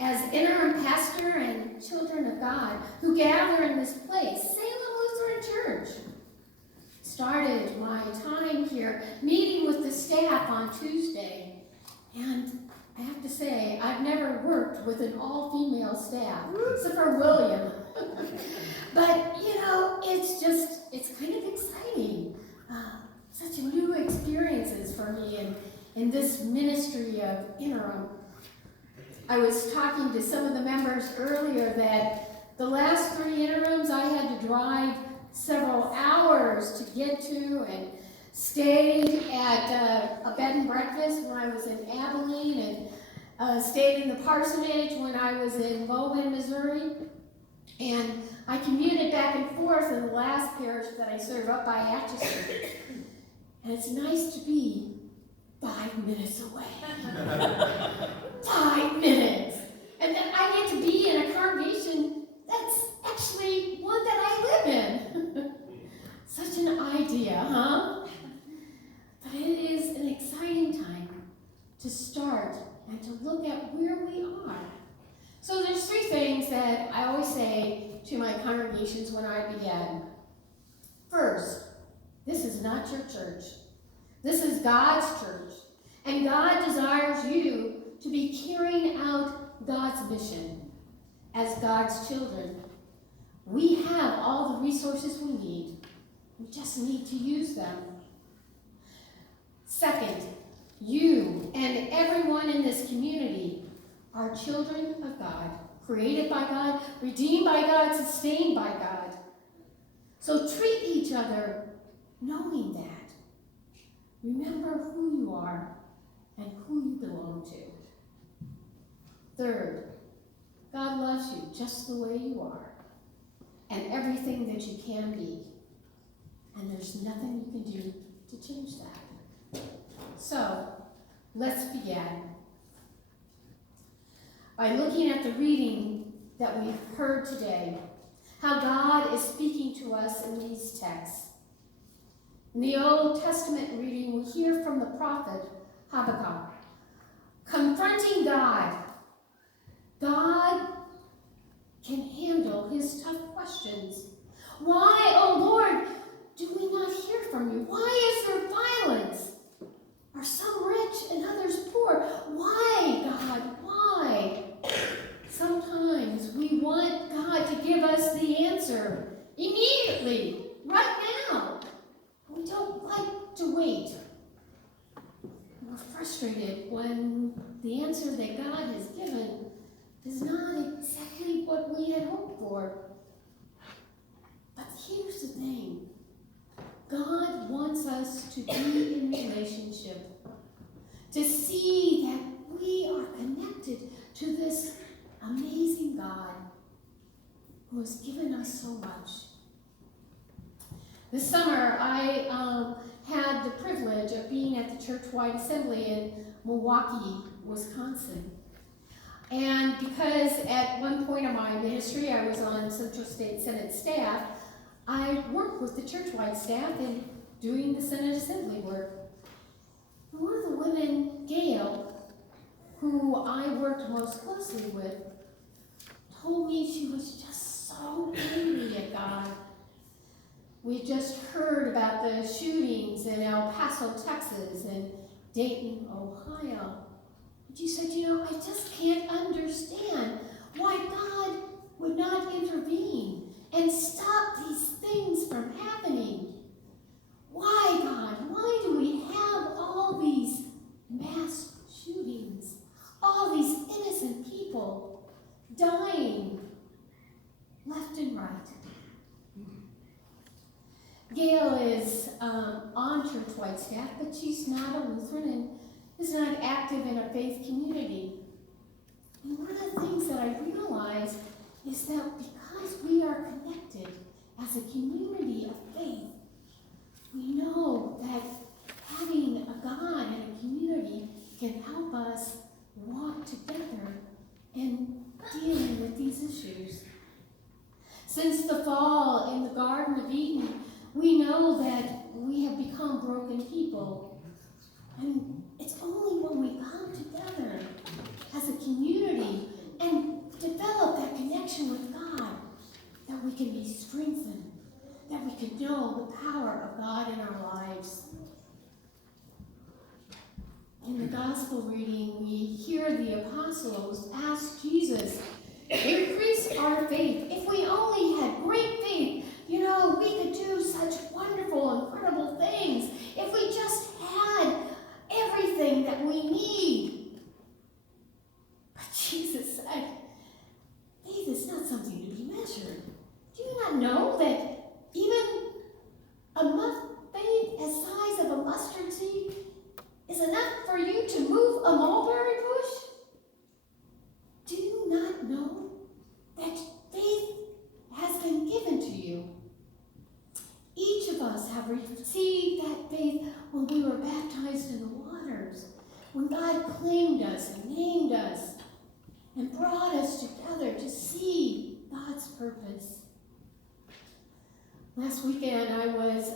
As interim pastor and children of God who gather in this place, Salem Lutheran Church, started my time here meeting with the staff on Tuesday. And I have to say, I've never worked with an all-female staff, except for William. But, you know, it's kind of exciting. Such new experiences for me in this ministry of interim. I was talking to some of the members earlier that the last 3 interims I had to drive several hours to get to, and stayed at a bed and breakfast when I was in Abilene, and stayed in the parsonage when I was in Bowman, Missouri. And I commuted back and forth in the last parish that I serve up by Atchison. And it's nice to be 5 minutes away. 5 minutes. And then I get to be in a congregation that's actually one that I live in. Such an idea, huh? But it is an exciting time to start and to look at where we are. So there's 3 things that I always say to my congregations when I begin. First, this is not your church. This is God's church. And God desires you to be carrying out God's mission as God's children. We have all the resources we need. We just need to use them. Second, you and everyone in this community are children of God, created by God, redeemed by God, sustained by God. So treat each other knowing that. Remember who you are and who you belong to. Third, God loves you just the way you are and everything that you can be. And there's nothing you can do to change that. So, let's begin by looking at the reading that we've heard today, how God is speaking to us in these texts. In the Old Testament reading, we hear from the prophet Habakkuk, confronting God. God can handle his tough questions. Why, oh Lord, do we not hear from you? Why is there violence? Are some rich and others poor? Why, God, why? Sometimes we want God to give us the answer immediately, right now. We don't like to wait. We're frustrated when the answer that God has given is not exactly what we had hoped for. But here's the thing. God wants us to be in relationship, to see that we are connected to this amazing God who has given us so much. This summer, I had the privilege of being at the church-wide assembly in Milwaukee, Wisconsin. And because at one point in my ministry, I was on Central State Senate staff, I worked with the church-wide staff in doing the Senate Assembly work. And one of the women, Gail, who I worked most closely with, told me she was just so angry at God. We just heard about the shootings in El Paso, Texas, and Dayton, Ohio. And she said, you know, I just can't understand why God would not intervene and stop these things from happening. Why, God? Why do we have all these mass shootings? All these innocent people dying left and right. Gail is on church-wide staff, but she's not a Lutheran and is not active in a faith community. And one of the things that I realized is that because we are connected as a community of faith, we know that having a God and a community can help us walk together in dealing with these issues. Since the fall in the Garden of Eden, we know that we have become broken people. And it's only when we come together as a community and apostles asked Jesus, increase our faith. If we only had great faith, we could do such wonderful, incredible things. If we just had everything that we need. But Jesus said, faith is not something to be measured. Do you not know that even faith as size of a mustard seed is enough for you to move a mulberry bush? Do you not know that faith has been given to you? Each of us have received that faith when we were baptized in the waters, when God claimed us and named us and brought us together to see God's purpose. Last weekend I was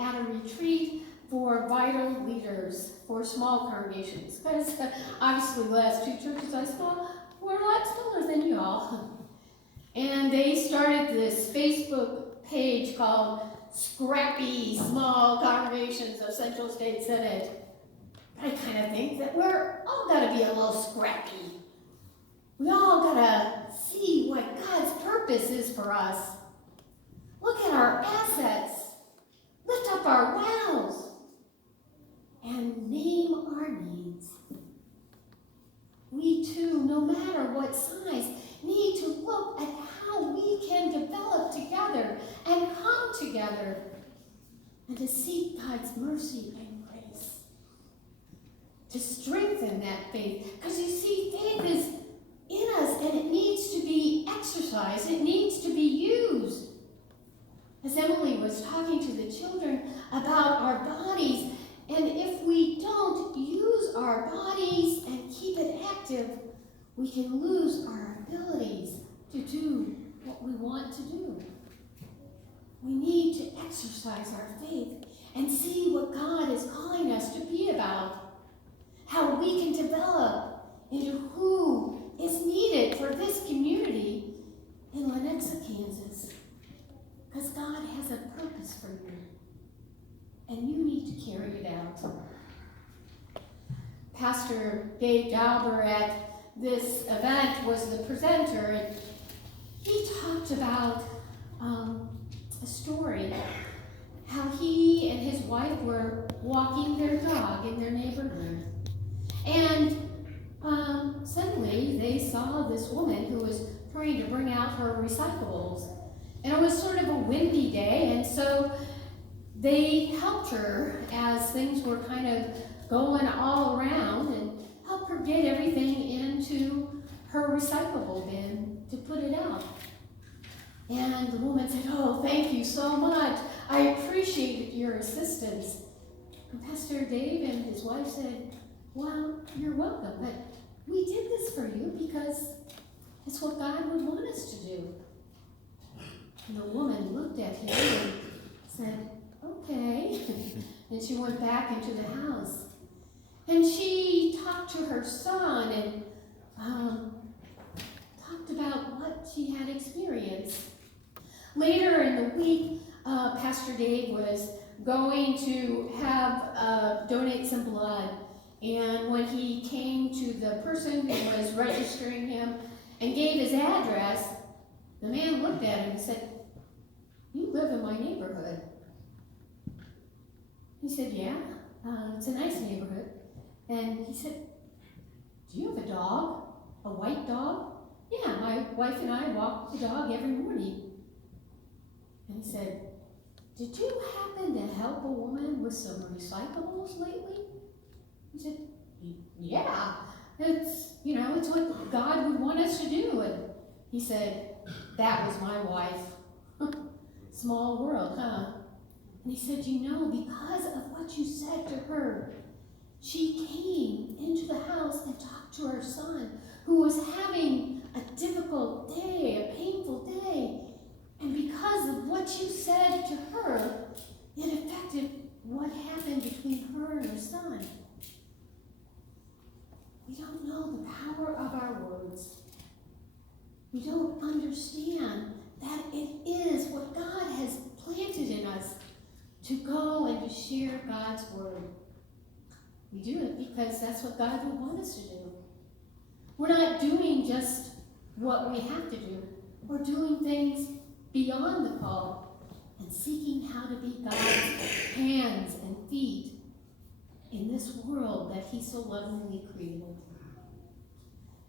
at a retreat for vital leaders for small congregations, because obviously the last two churches I saw were a lot smaller than you all. And they started this Facebook page called Scrappy Small Congregations of Central State Synod. I kind of think that we're all got to be a little scrappy. We all got to see what God's purpose is for us. Look at our assets. Lift up our wows. And name our needs. We too, no matter what size, need to look at how we can develop together and come together and to seek God's mercy and grace. To strengthen that faith. Because you see, faith is in us and it needs to be exercised. It needs to be used. As Emily was talking to the children about our bodies, and if we don't use our bodies and keep it active, we can lose our abilities to do what we want to do. We need to exercise our faith and see what God is calling us to be about, how we can develop into who is needed for this community in Lenexa, Kansas. Because God has a purpose for you, and you need to carry it out. Pastor Dave Dauber at this event was the presenter, and he talked about a story, how he and his wife were walking their dog in their neighborhood. And suddenly they saw this woman who was trying to bring out her recyclables. And it was sort of a windy day, and so they helped her as things were kind of going all around and helped her get everything into her recyclable bin to put it out. And the woman said, "Oh, thank you so much. I appreciate your assistance." And Pastor Dave and his wife said, "Well, you're welcome, but we did this for you because it's what God would want us to do." And the woman looked at him and said, "Okay." And she went back into the house. And she talked to her son and talked about what she had experienced. Later in the week, Pastor Dave was going to have donate some blood. And when he came to the person who was registering him and gave his address, the man looked at him and said, "You live in my neighborhood." He said, "Yeah, it's a nice neighborhood." And he said, "Do you have a dog? A white dog?" "Yeah, my wife and I walk the dog every morning." And he said, "Did you happen to help a woman with some recyclables lately?" He said, "Yeah, it's what God would want us to do." And he said, "That was my wife." Small world, huh? And he said, because of what you said to her, she came into the house and talked to her son, who was having a difficult day, a painful day. And because of what you said to her, it affected what happened between her and her son. We don't know the power of our words. We don't understand that it is what God has planted in us to go and to share God's word. We do it because that's what God would want us to do. We're not doing just what we have to do. We're doing things beyond the call and seeking how to be God's hands and feet in this world that he so lovingly created.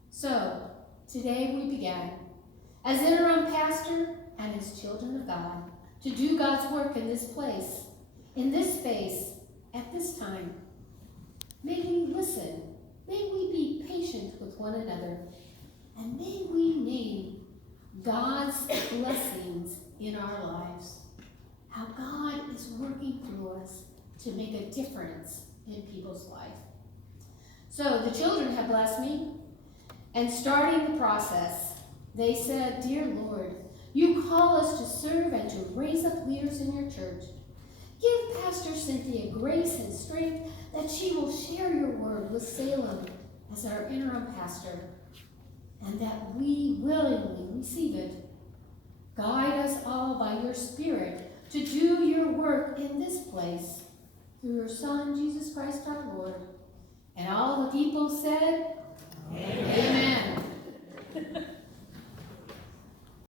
So, today we began, as interim pastor and as children of God, to do God's work in this place, in this space, at this time. May we listen. May we be patient with one another. And may we name God's blessings in our lives. How God is working through us to make a difference in people's life. So the children have blessed me. And starting the process, they said, "Dear Lord, you call us to serve and to raise up leaders in your church. Give Pastor Cynthia grace and strength that she will share your word with Salem as our interim pastor, and that we willingly receive it. Guide us all by your Spirit to do your work in this place, through your Son, Jesus Christ our Lord." And all the people said, Amen. Amen.